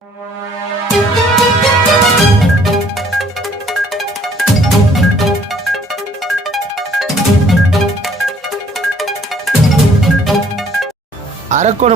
அரக்கோணம்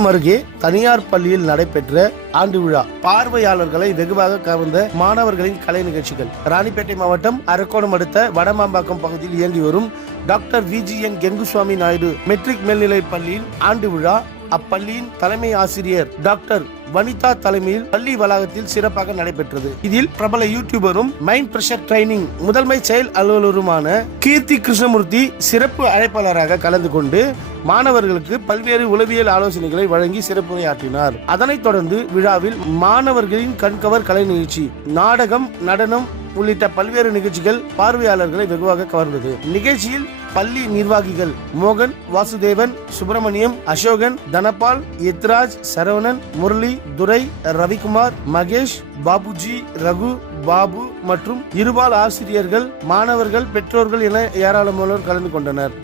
அருகே தனியார் பள்ளியில் நடைபெற்ற ஆண்டு விழா. பார்வையாளர்களை வெகுவாக கவர்ந்த மாணவர்களின் கலை நிகழ்ச்சிகள். ராணிப்பேட்டை மாவட்டம் அரக்கோணம் அடுத்த வடமாம்பாக்கம் பகுதியில் இயங்கி வரும் doctor N Kenguswamy Naidu matric மேல்நிலைப் பள்ளியின் ஆண்டு விழா. அப்பள்ளியின் தலைமை ஆசிரியர் டாக்டர் வனிதா தலைமையில் பள்ளி வளாகத்தில் சிறப்பாக நடைபெற்றது. இதில் பிரபல யூடியூபரும் மைண்ட் பிரஷர் ட்ரைனிங் முதன்மை செயல் அலுவலருமான கீர்த்தி கிருஷ்ணமூர்த்தி சிறப்பு அழைப்பாளராக கலந்து கொண்டு மாணவர்களுக்கு பல்வேறு உளவியல் ஆலோசனைகளை வழங்கி சிறப்புரையாற்றினார். அதனைத் தொடர்ந்து விழாவில் மாணவர்களின் கண்கவர் கலை நிகழ்ச்சி நாடகம் நடனம் உள்ளிட்ட பல்வேறு நிகழ்ச்சிகள் பார்வையாளர்களை வெகுவாக கவர்ந்தது. நிகழ்ச்சியில் பள்ளி நிர்வாகிகள் மோகன் வாசுதேவன் சுப்பிரமணியம் அசோகன் தனபால் எத்ராஜ் சரவணன் முரளி துரை ரவிக்குமார் மகேஷ் பாபுஜி ரகு பாபு மற்றும் இருபால் ஆசிரியர்கள் மாணவர்கள் பெற்றோர்கள் என ஏராளமானோர் கலந்து கொண்டனர்.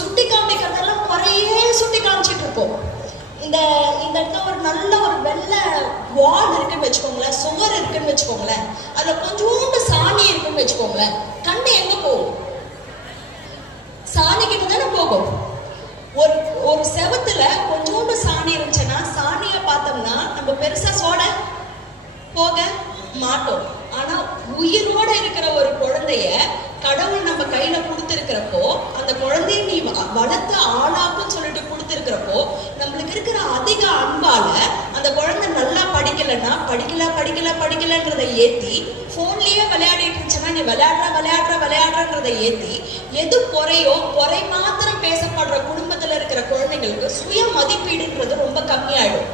சுட்டி காமிக்கிறதெல்லாம் குறையே சுட்டி காமிச்சிட்டு இருப்போம் இந்த இந்த இடத்துல ஒரு நல்ல ஒரு வெள்ளை வால் இருக்குன்னு வச்சுக்கோங்களேன் சுவர் இருக்குன்னு வச்சுக்கோங்களேன். அதுல கொஞ்சோண்டு சாணி இருக்குன்னு வச்சுக்கோங்களேன். கண்ணு எங்க போகும்? சாணி கிட்ட தானே போகும். ஒரு ஒரு செவத்துல கொஞ்சோண்டு சாணி இருந்துச்சுன்னா சாணியை பார்த்தோம்னா நம்ம பெருசா சோட போக மாட்டோம். ஆனா உயிரோட இருக்கிற ஒரு குழந்தைய கடவுள் நம்ம கையில கொடுத்திருக்கிறப்போ அந்த குழந்தைய நீ வளர்த்து ஆளாக்குன்னு சொல்லிட்டு கொடுத்திருக்கிறப்போ நம்மளுக்கு இருக்கிற அதிக அன்பால அந்த குழந்தை நல்லா படிக்கலைன்னா படிக்கல படிக்கல படிக்கலன்றதை ஏத்தி போன்லயே விளையாடிட்டு இருந்துச்சுன்னா நீ விளையாடுற விளையாடுற விளையாடுறன்றதை ஏத்தி எது குறையோ குறை மாத்திரம் பேசப்படுற குடும்பத்துல இருக்கிற குழந்தைங்களுக்கு சுய மதிப்பீடுன்றது ரொம்ப கம்மியாயிடும்.